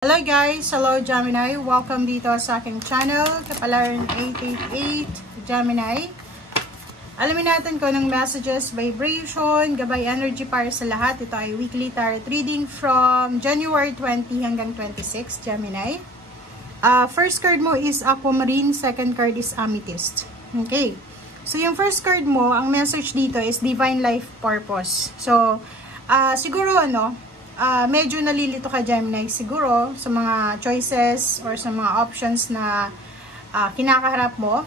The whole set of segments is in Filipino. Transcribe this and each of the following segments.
Hello guys! Hello Gemini! Welcome dito sa aking channel, Kapalaran 888 Gemini. Alamin natin kung anong messages, vibration, gabay energy para sa lahat. Ito ay weekly tarot reading from January 20 hanggang 26, Gemini. First card mo is Aquamarine, second card is Amethyst. Okay. So yung first card mo, ang message dito is Divine Life Purpose. So, siguro medyo nalilito ka Gemini siguro sa mga choices or sa mga options na kinakaharap mo,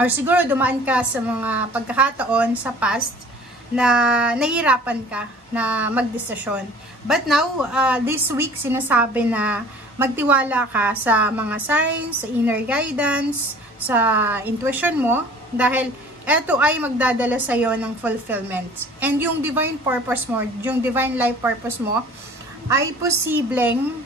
or siguro dumaan ka sa mga pagkakataon sa past na nahihirapan ka na magdesisyon. But now, this week sinasabi na magtiwala ka sa mga signs, sa inner guidance, sa intuition mo, dahil eto ay magdadala sa iyo ng fulfillment. And yung divine purpose mo, yung divine life purpose mo, ay posibleng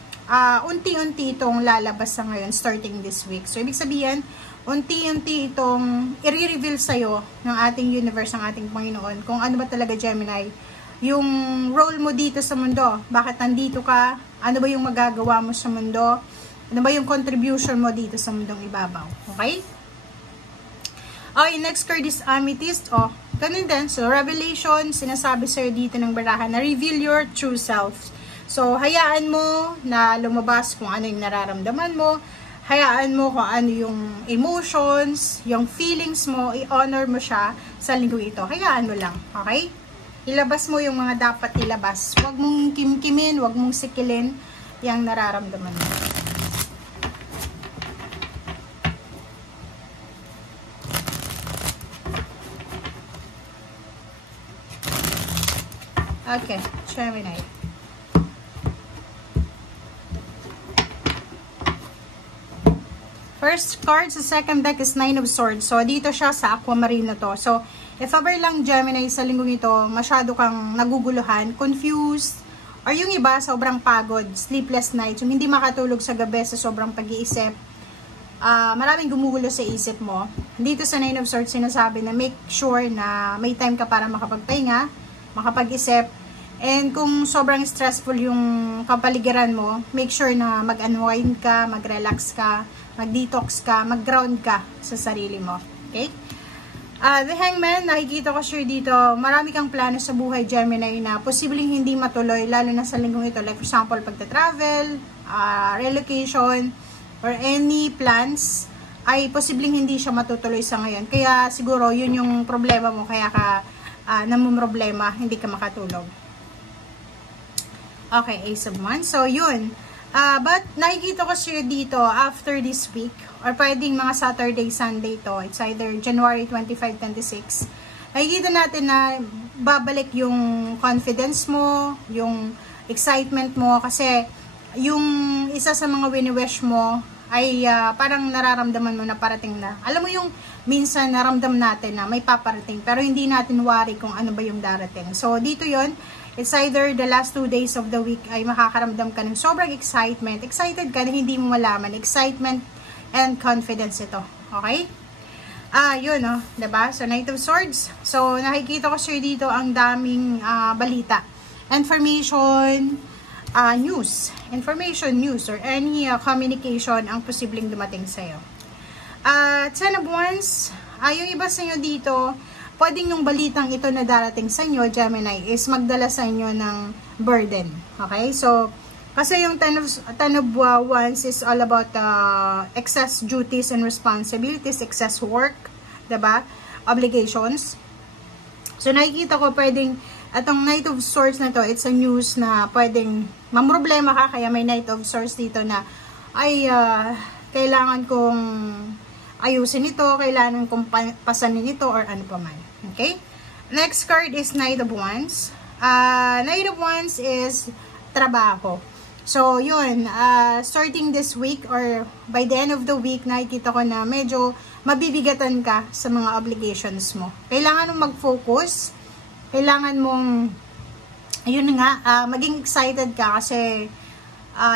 unti-unti itong lalabas sa ngayon starting this week. So, ibig sabihin, unti-unti itong i-reveal sa iyo ng ating universe, ng ating Panginoon, kung ano ba talaga Gemini, yung role mo dito sa mundo. Bakit nandito ka? Ano ba yung magagawa mo sa mundo? Ano ba yung contribution mo dito sa mundong ibabaw? Okay? Okay, next card is Amethyst. Ganun din. So, revelation, sinasabi sa'yo dito ng barahan na reveal your true self. So, hayaan mo na lumabas kung ano yung nararamdaman mo. Hayaan mo kung ano yung emotions, yung feelings mo. I-honor mo siya sa linggo ito. Hayaan mo lang. Okay? Ilabas mo yung mga dapat ilabas. Huwag mong kimkimin, huwag mong sikilin yung nararamdaman mo. Okay, Gemini. First card sa second deck is Nine of Swords. So, dito siya sa Aquamarine na to. So, if ever lang Gemini sa linggong ito, masyado kang naguguluhan, confused, or yung iba, sobrang pagod, sleepless nights, yung hindi makatulog sa gabi sa sobrang pag-iisip, maraming gumugulo sa isip mo. Dito sa Nine of Swords, sinasabi na make sure na may time ka para makapagpahinga, makapag-isip. And kung sobrang stressful yung kapaligiran mo, make sure na mag-unwind ka, mag-relax ka, mag-detox ka, mag-ground ka sa sarili mo. Okay? The Hangman, nakikita ko sure dito, marami kang plano sa buhay, Gemini, na posibleng hindi matuloy, lalo na sa linggong ito. Like for example, pagta-travel, relocation, or any plans, ay posibleng hindi siya matutuloy sa ngayon. Kaya siguro, yun yung problema mo, kaya ka namumroblema, hindi ka makatulog. Okay, Ace of Wands. So, yun. But, nakikita ko siya dito after this week, or pwedeng mga Saturday, Sunday to. It's either January 25, 26. Nakikita natin na babalik yung confidence mo, yung excitement mo, kasi yung isa sa mga wini-wish mo ay parang nararamdaman mo na parating na. Alam mo yung minsan naramdam natin na may paparating, pero hindi natin worry kung ano ba yung darating. So, dito yon. It's either the last 2 days of the week ay makakaramdam ka ng sobrang excitement. Excited ka na hindi mo malaman. Excitement and confidence ito. Okay? Yun, diba? So, Knight of Swords. So, nakikita ko sir dito ang daming balita. Information, news. Information, news, or any communication ang posibleng dumating sa'yo. Ten of Wands. Yung iba sa inyo dito, pwedeng yung balitang ito na darating sa inyo, Gemini, is magdala sa inyo ng burden. Okay? So, kasi yung Ten of Wands is all about excess duties and responsibilities, excess work, diba? Obligations. So, nakikita ko pwedeng, atong Knight of Swords na to, it's a news na pwedeng mamroblema ka, kaya may Knight of Swords dito na, ay, kailangan kong ayusin ito, kailangan kong pasanin ito, or ano pa man. Okay? Next card is Knight of Wands. Knight of Wands is trabaho. So, yun, starting this week, or by the end of the week, nakikita ko na medyo mabibigatan ka sa mga obligations mo. Kailangan mong mag-focus, kailangan mong, yun nga, maging excited ka kasi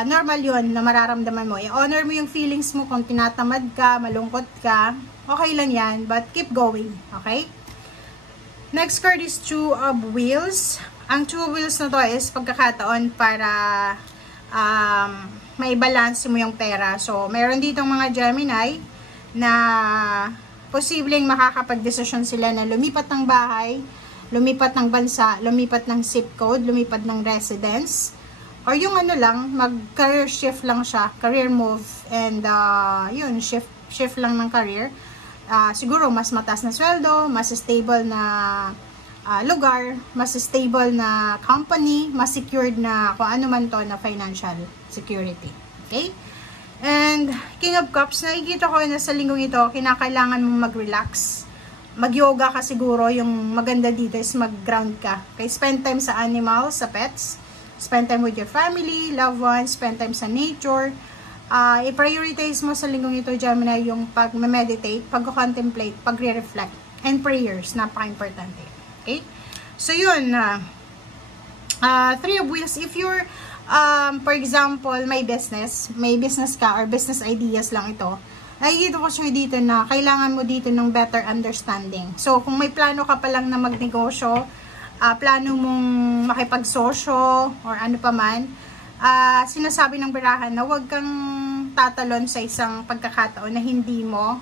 normal yun na mararamdaman mo. I-honor mo yung feelings mo kung tinatamad ka, malungkot ka. Okay lang yan, but keep going. Okay? Next card is Two of Wheels. Ang Two of Wheels na to is pagkakataon para maibalance mo yung pera. So, meron ditong mga Gemini na posibleng makakapag-desisyon sila na lumipat ng bahay, lumipat ng bansa, lumipat ng zip code, lumipat ng residence, or yung ano lang, mag-career shift lang siya, career move, and yun, shift lang ng career. Siguro, mas mataas na sweldo, mas stable na lugar, mas stable na company, mas secured na kung ano man to na financial security. Okay? And King of Cups, nakikita ko na sa linggong ito, kinakailangan mong mag-relax. Mag-yoga ka siguro. Yung maganda dito is mag-ground ka. Okay? Spend time sa animals, sa pets. Spend time with your family, loved ones. Spend time sa nature. I-prioritize mo sa linggong ito, Gemini, yung pag-meditate, pag-contemplate, pag-reflect, and prayers. Napaka-importante. Okay? So, yun. Three of Wheels. If you're for example, may business ka or business ideas lang ito, nakikita ko siya dito na kailangan mo dito ng better understanding. So, kung may plano ka pa lang na magnegosyo, plano mong makipagsosyo or ano pa man, sinasabi ng barahan na huwag kang tatalon sa isang pagkakataon na hindi mo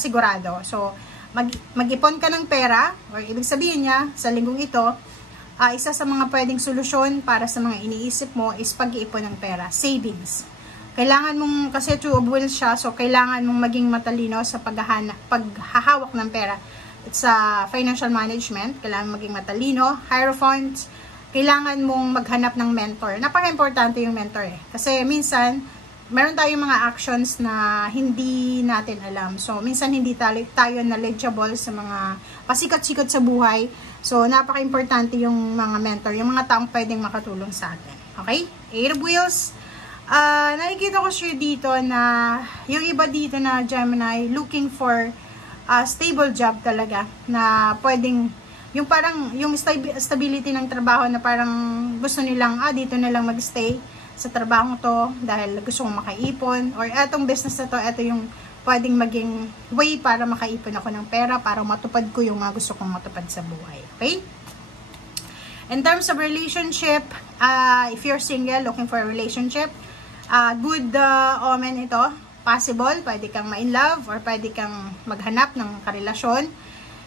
sigurado. So, mag-ipon ka ng pera, or ibig sabihin niya, sa linggong ito, isa sa mga pwedeng solusyon para sa mga iniisip mo is pag-iipon ng pera, savings. Kailangan mong, kasi Two of Wheels siya, so kailangan mong maging matalino sa paghahawak ng pera. It's financial management, kailangan maging matalino. Hierophant, kailangan mong maghanap ng mentor. Napaka-importante yung mentor Kasi minsan, meron tayong mga actions na hindi natin alam. So, minsan hindi tayo knowledgeable sa mga pasikat-sikat sa buhay. So, napaka-importante yung mga mentor, yung mga taong pwedeng makatulong sa atin. Okay? Eight of Wheels. Nakikita ko siya dito na yung iba dito na Gemini looking for a stable job talaga na pwedeng, yung parang, yung stability ng trabaho na parang gusto nilang, dito na lang magstay sa trabaho to dahil gusto kong makaipon, or etong business na to, eto yung pwedeng maging way para makaipon ako ng pera para matupad ko yung mga gusto kong matupad sa buhay. Okay? In terms of relationship, if you're single, looking for a relationship, good omen ito. Possible, pwede kang ma-in love or pwede kang maghanap ng karelasyon.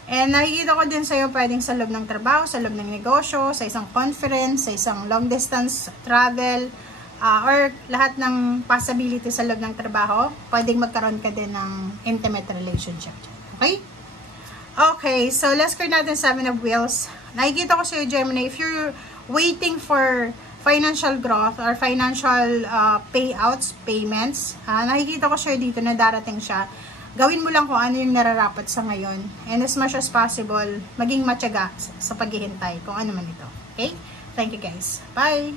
And nakikita ko din sa'yo pwedeng sa loob ng trabaho, sa loob ng negosyo, sa isang conference, sa isang long distance travel, or lahat ng possibility sa loob ng trabaho, pwedeng magkaroon ka din ng intimate relationship. Okay? Okay, so last card natin, Seven of Wheels. Nakikita ko sa'yo, Gemini, if you're waiting for financial growth or financial payouts, payments, nakikita ko sa'yo dito na darating siya. Gawin mo lang kung ano yung nararapat sa ngayon. And as much as possible, maging matyaga sa paghihintay kung ano man ito. Okay? Thank you guys. Bye!